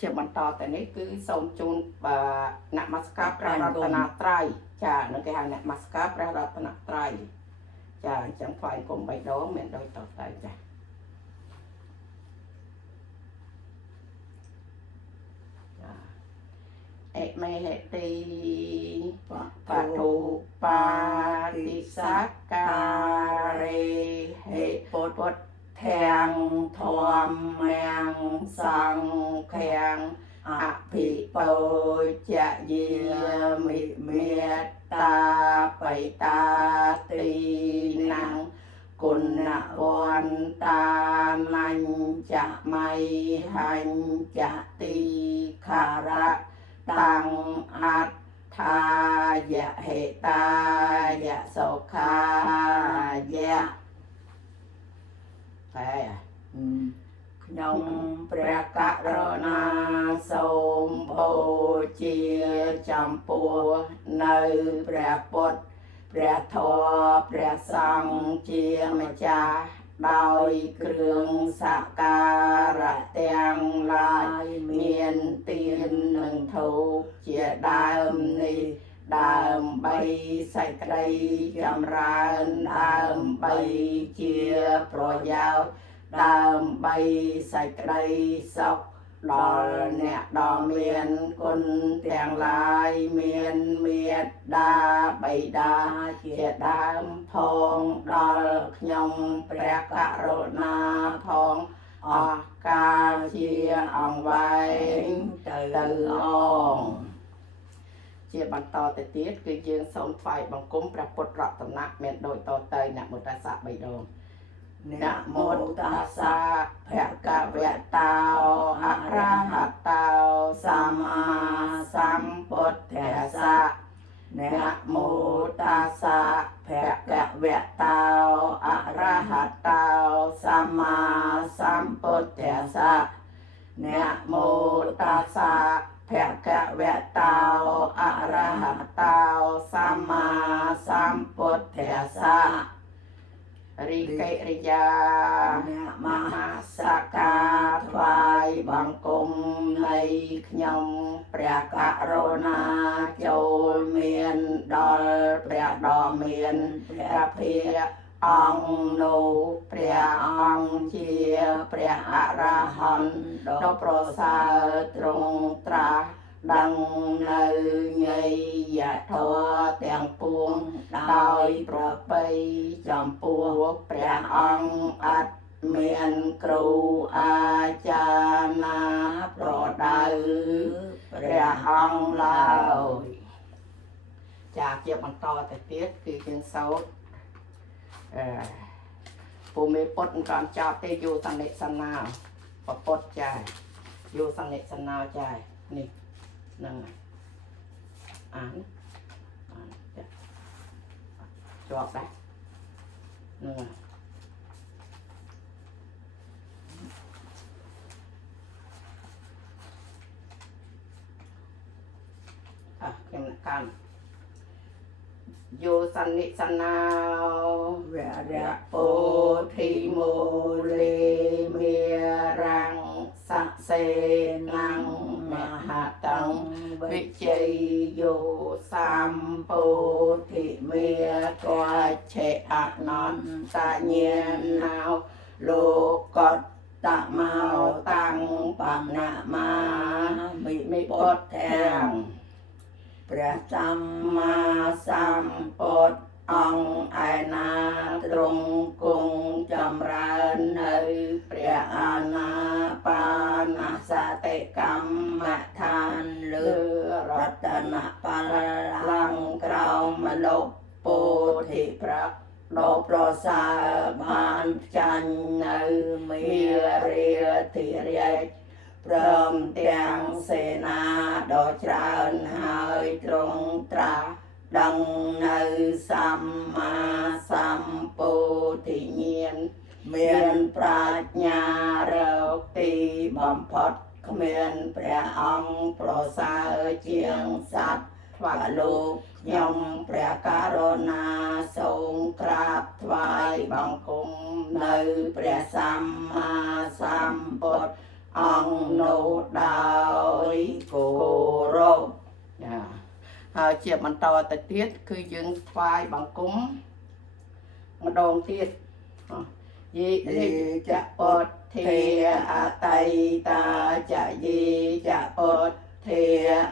ជាបន្តទៅនេះគឺសូមជូនអ្នកមកស្កាព្រះរតនត្រ័យចានឹងគេហៅអ្នកមកស្កាព្រះរតនត្រ័យចាអញ្ចឹងថ្វាយគុំ3ដងមានដូចតទៅចាអេមេហេទីបតុបាតិសការេហេពុទ្ធធាំងធម្មងសង្ឃាំងអភិពោជយាមិមេត្តាបៃតាទីណាំងគុណវន្តានញ្ចមៃហញ្ចទីការៈតាំងអត្ថាយៈហេតាយៈសុខាយៈតែខ្ញុំព្រះករុណាសូមបូជាចំពោះនៅព្រះពុទ្ធព្រះធម៌ព្រះសង្ឃជាម្ចាស់ដោយគ្រឿងសក្ការៈទាំងឡាយមានទាននិងធូបជាដើមនេះដើម្បីសេចក្តីចម្រើនដើម្បីជាប្រយោជន៍ដើម្បីសេចក្តីសុខដល់អ្នកដ៏មានគុណទាំងឡាយមានមេត្តាបិតាជាដើមផងដល់ខ្ញុំព្រះករុណាផងអស់កាលជាអង្វែងទៅអងជាបន្តទៅទៀតគឺយើងសូមថ្វាយបង្គំព្រះពុទ្ធរតនៈមានដូចតទៅអ្នកមុទ្តាសៈ3ដងนะโมตัสสะภะคะวะโตอะระหะโตสัมมาสัมพุทธัสสะนะโมตัสสะภะคะวะโตอะระหะโตสัมมาสัมพุทธัสสะนะโมตัสสะภะคะวะโตอะระหะโตสัมมาสัมพุทธัสสะរិកេរិយាមហាសកាថ្វាយបង្គំនៃខ្ញុំព្រះករុណាចូលមានដល់ព្រះដ៏មានព្រះភិអង្គនោះព្រះអង្គជាព្រះអរហន្តដ៏ប្រសើរទ្រង់ត្រាស់ដឹងនៅញយធម៌ទាំងពួងដោយប្រពៃចំពោះព្រះអង្គអត់មានគ្រូអាចារ្យណាប្រដៅព្រះអង្គឡើយចាជាបន្តទៅទៀតគឺយើងសូត្រពុំមេពុទ្ធមិនចប់ទេយោសនិសនាពុទ្ធចាយោសនិសនាចានេះនឹងអានជាប់ដែរនឹងខ្ញុំនឹងកាន់យោសនិសនាវរៈពោធិមូលេមេរាំងសសេណាំងមហតੰវិជ័យយោសម្ពោធិមេកោឆេអនន្តញ្ញាណោលោកតតមោតាំងបណមាមិពុទ្ធធាំព្រះសម្មាសម្ពុទ្ធអង្គឯណាទ្រង់គង់ចម្រើននៅព្រះអាណាបានសតិកម្មដ្ឋានលើរតនបល្ល័ង្កក្រោមម្លប់ពោធិប្រកដ៏ប្រសើរបានចាញ់នៅមេរាធិរាជព្រមទាំងសេនាដ៏ច្រើនហើយទ្រង់ត្រាស់ដឹងនៅសម្មាសម្ពោធិញ្ញាណមានប្រាជ្ញារកទីបំផុតគ្មានព្រះអង្គប្រសើរជាងសត្វថ្វាយលោកខ្ញុំព្រះករុណាសូមក្រាបថ្វាយបង្គំនៅព្រះសម្មាសម្ពុទ្ធអង្គនោះដើ ហើយជាបន្តទៅទៀតគឺយើងថ្វាយបង្គំម្ដងទៀតយេចពុទ្ធធាអតីតាចយេចពុទ្ធធា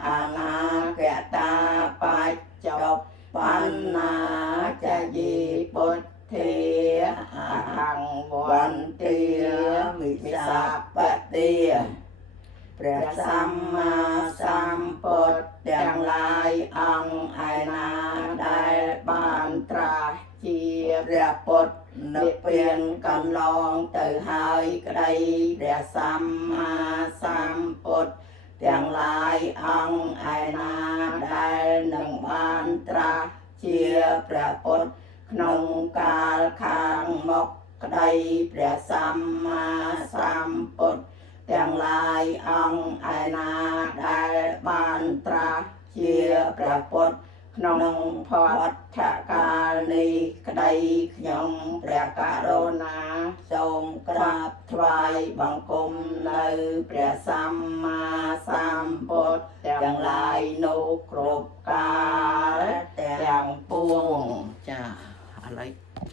អនាគតាបច្ចុប្បន្នាចយេពុទ្ធធាអហង្វន្តិវិសាបតិព្រះសម្មាសម្ពុទ្ធទាំងឡាយអង្គឯណាដែលបានត្រាស់ជាព្រះពុទ្ធនិព្វានកន្លងទៅហើយក្តីព្រះសម្មាសម្ពុទ្ធទាំងឡាយអង្គឯណាដែលនឹងបានត្រាស់ជាព្រះពុទ្ធក្នុងកាលខាងមុខក្តីព្រះសម្មាសម្ពុទ្ធទាំងឡាយអង្គឯណាដែលបានត្រាស់ជាព្រះពុទ្ធក្នុងផតថកាលនេះក្តីខ្ញុំព្រះករុណាសូមក្រាបថ្វាយបង្គំនៅព្រះសម្មាសម្ពុទ្ធទាំងឡាយនោះគ្រប់កាលទាំងពួងចាឥឡូវ